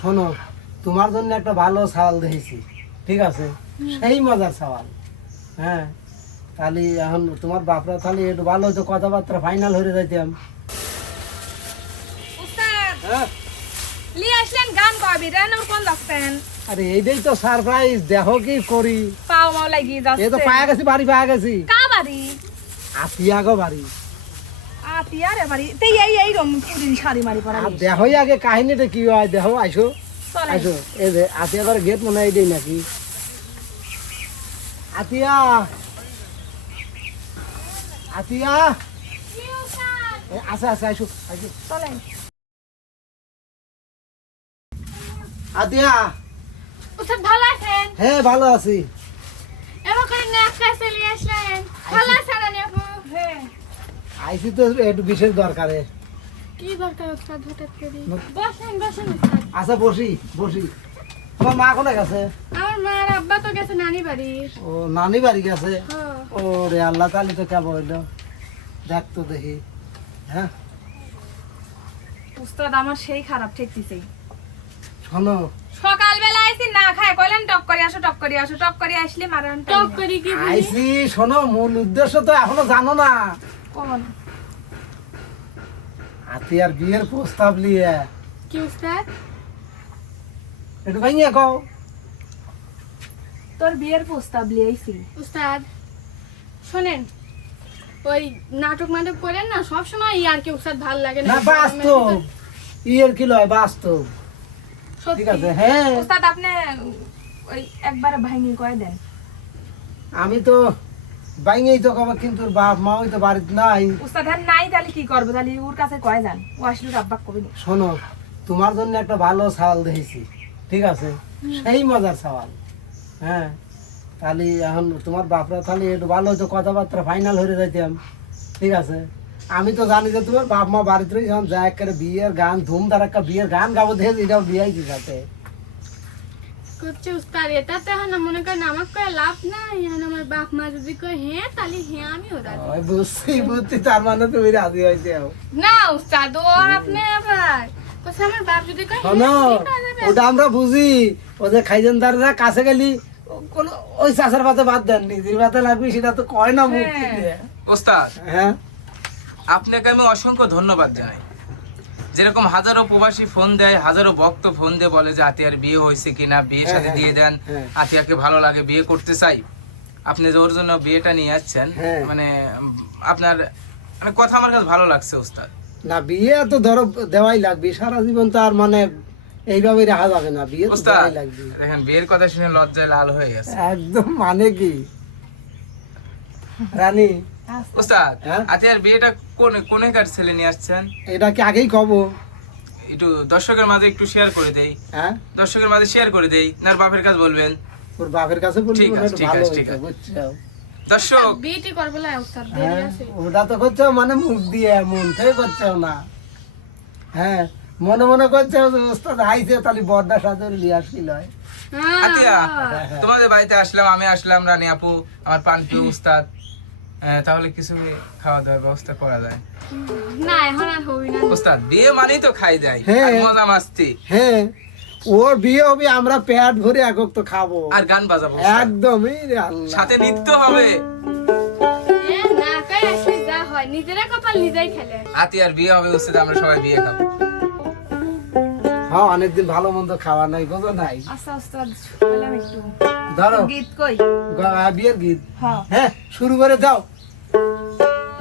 শোনো তোমার জন্য একটা ভালো সাওয়াল দেখেছি ঠিক আছে? সেই মজার সাওয়াল হ্যাঁ? তাহলে এখন তোমার বাপরা তাহলে একটু ভালো হতো কথাবার্তা ফাইনাল হয়ে যাইতাম। হ্যাঁ? আসলেন গান গাবি রেন কোন লাগতেন আরে এইটাই তো সারপ্রাইজ দেখো কি করি। পাও মাও লাগি এ তো পায়া গেছি বাড়ি পায়া গেছি। কা বাড়ি? আতিয়া বাড়ি। আতিয়ারে বাড়ি তেই এই এই রম পুদিন শাড়ি মারি পরা দেখোই আগে কাহিনীটা কি হয় দেখো আইসো। আইসো এই যে আতিয়া করে গেট মনে হয় দেই নাকি? আতিয়া আতিয়া এ, আছে আছে আইসো আইসো। চলেন। আতিয়া উস্তাদ ভালো আছেন? হ্যাঁ ভালো আছি। এবার করে না কাছে লি আসলেন। ভালো আছেন? আইসি তো একটু বিশেষ দরকারে। কি দরকার উস্তাদ হঠাৎ করে? বসেন বসেন। উস্তাদ আচ্ছা বসি বসি। তোমার মা কোনে গেছে? আমার মা আর আব্বা তো গেছে নানি বাড়ি ও নানি বাড়ি গেছে? হ্যাঁ। ও রে আল্লাহ তালি তো কেমন হইল? দেখ তো দেখি। হ্যাঁ? উস্তাদ আমার সেই খারাপ ঠেকতেছে শোনো। সকালবেলা আইছি না খায় কইলেন টক করে আসো টক করে আসো। টক করে আসলে মারান টক করি কি আইসি শোনো মূল উদ্দেশ্য তো এখনও জানো না। কোন? আতিয়ার বিয়ের প্রস্তাব নিয়ে কি উস্তাদ একটু কও। তোর বিয়ের প্রস্তাব লিয়েছি উস্তাদ শোনেন ওই নাটক নাটক করেন না সব সময় ইয়ার কি উস্তাদ ভালো লাগে না? বাস্তব। ইয়ের কি লয় বাস্তব। ঠিক আছে হ্যাঁ। উস্তাদ আপনি ওই একবারে ভাঙি কয়ে দেন। আমি তো বাইঙেই তো কব কিন্তু বাপ মা ওই তো বাড়িতে নাই। উস্তাদ হ্যাঁ নাই তাহলে কি করব? তাহলে ওর কাছে কয়ে দেন ও আসলে আব্বাক কবি শোনো তোমার জন্য একটা ভালো সাওয়াল দেখেছি ঠিক আছে? সেই মজার সাওয়াল হ্যাঁ? তাহলে এখন তোমার বাপরা তাহলে একটু ভালো হতো কথাবার্তা ফাইনাল হয়ে যাইতাম ঠিক আছে? আমি তো জানি যে তোমার বাপ মা বাড়িতে রয়েছে এখন যা বিয়ের গান ধুম ধারাক্কা বিয়ের গান গাবো দেখে এটাও বিয়াইছি সাথে করছে উস্তাদ এটা তো এখন মনে করেন আমার কয়ে লাভ নাই এখন আমার বাপ মা যদি কয় হ্যাঁ তাহলে হ্যাঁ আমিও রাজি। ওই বুঝছি বুঝছি তার মানে তুমি রাজি হয়েছে না উস্তাদ ও আপনি আবার। আমার বাপ যদি কয় হ্যাঁ, ওটা আমরা বুঝি ও যে খাইজনদাররা কাছে গেলি ও- কোনো ওই চাষার পাতে বাদ দেন নিজের পাতে লাগবে সেটা তো কয় না মুখ হ্যাঁ। ওস্তাদ হ্যাঁ। আপনাকে আমি অসংখ্য ধন্যবাদ জানাই। যেরকম হাজারো প্রবাসী ফোন দেয় হাজারো ভক্ত ফোন দিয়ে বলে যে আতিয়ার বিয়ে হয়েছে কিনা? বিয়ে হ্যাঁ, সাথে হ্যাঁ, দিয়ে দেন। হ্যাঁ। আতিয়াকে ভালো লাগে বিয়ে করতে চাই। আপনি যে ওর জন্য বিয়েটা নিয়ে হ্যাঁ। মানে আপনার মানে কথা আমার কাছে ভালো লাগছে ওস্তাদ। না বিয়ে তো ধরো দেওয়াই লাগবে। সারা জীবন তো আর মানে এইভাবে রাখা যাবে না। বিয়ে তো দেওয়াই লাগবে। দেখেন বিয়ের কথা শুনে লজ্জায় লাল হয়ে গেছে। একদম মানে কি? রানী। ওস্তাদ হ্যাঁ? আতিয়ার বিয়েটা কোন কোনেকার ছেলে নিয়ে আসছেন? এটা কি আগেই কব? একটু দর্শকের মাঝে একটু শেয়ার করে দেই। হ্যাঁ? দর্শকের মাঝে শেয়ার করে দেই নার বাপের কাছে বলবেন? ওর বাপের কাছে বলবি ঠিক আছে, ঠিক আছে, ঠিক আছে। দর্শক বিয়েটি করব না উস্তাদ দেরি হ্যাঁ আছে। ওটা তো করছ মানে মুখ দিয়ে মন থেকে করছ না। হ্যাঁ মনে মনে করছে ওস্তাদ আইছে তাহলে বর্দা সাথে লিয়ে আসছিল। হ্যাঁ, আতিয়া। তোমাদের বাড়িতে আসলাম আমি আসলাম রানী আপু আমার পান প্রিয় উস্তাদ তাহলে কিছু খাওয়া দাওয়ার ব্যবস্থা করা যায়। না এখন আর হবি না। উস্তাদ বিয়ে মানেই তো খাই যায় হ্যাঁ। মজা মাস্তি। হ্যাঁ ওর বিয়ে হবে আমরা পেট ভরে একক তো খাব। আর গান বাজাবো। একদমই সাথে নৃত্য হবে। নিজেরা কপাল নিজেই খেলে। আতি আর বিয়ে হবে উস্তাদ আমরা সবাই বিয়ে খাব। হ্যাঁ অনেকদিন ভালো মন্দ খাওয়া নাই বোঝো নাই। আচ্ছা ধরো। গীত কই? বিয়ের গীত। হ্যাঁ। হ্যাঁ শুরু করে দাও।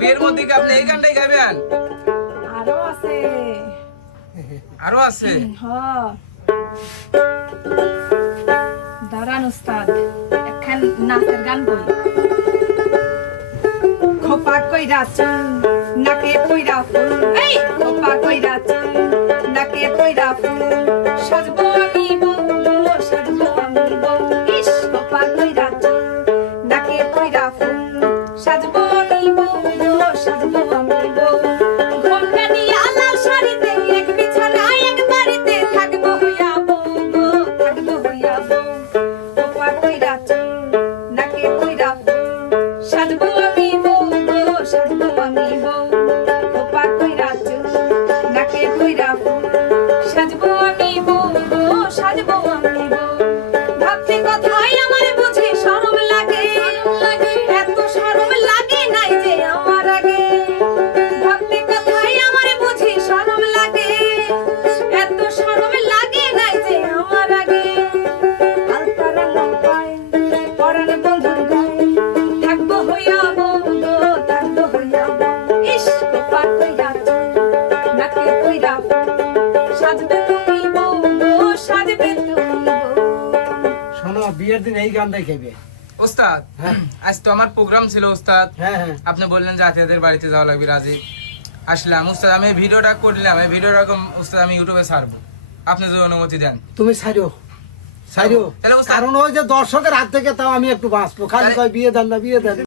বিয়ের মধ্যে কি আপনি এই গানটাই গাইবেন? আরও আছে। আরও আছে? দাঁড়ান উস্তাদ একখান নাচের গান বলি। খোপা কইরা চুল নাকে কইরা ফুল। এই! খোপা কইরা চুল নাকে কইরা ফুল। সাজবো আমি বউ সাজবো আমি বউ। ইস খোপা কইরা ফুল, সাজবে তুমি বউ সাজবে তুমি শোনো বিয়ের দিন এই গানটাই খেবে ওস্তাদ হ্যাঁ। আজ তো আমার প্রোগ্রাম ছিল ওস্তাদ। হ্যাঁ হ্যাঁ। আপনি বললেন যে আত্মীয়দের বাড়িতে যাওয়া লাগবে রাজি। আসলাম। উস্তাদ আমি ভিডিওটা করলাম এই ভিডিওটা উস্তাদ আমি ইউটিউবে ছাড়বো। আপনি যদি অনুমতি দেন। তুমি সাইরো তাহলে কারণ ওই যে দর্শকের হাত থেকে তাও আমি একটু বাঁচবো। খালি কয় বিয়ে দেন না বিয়ে দেন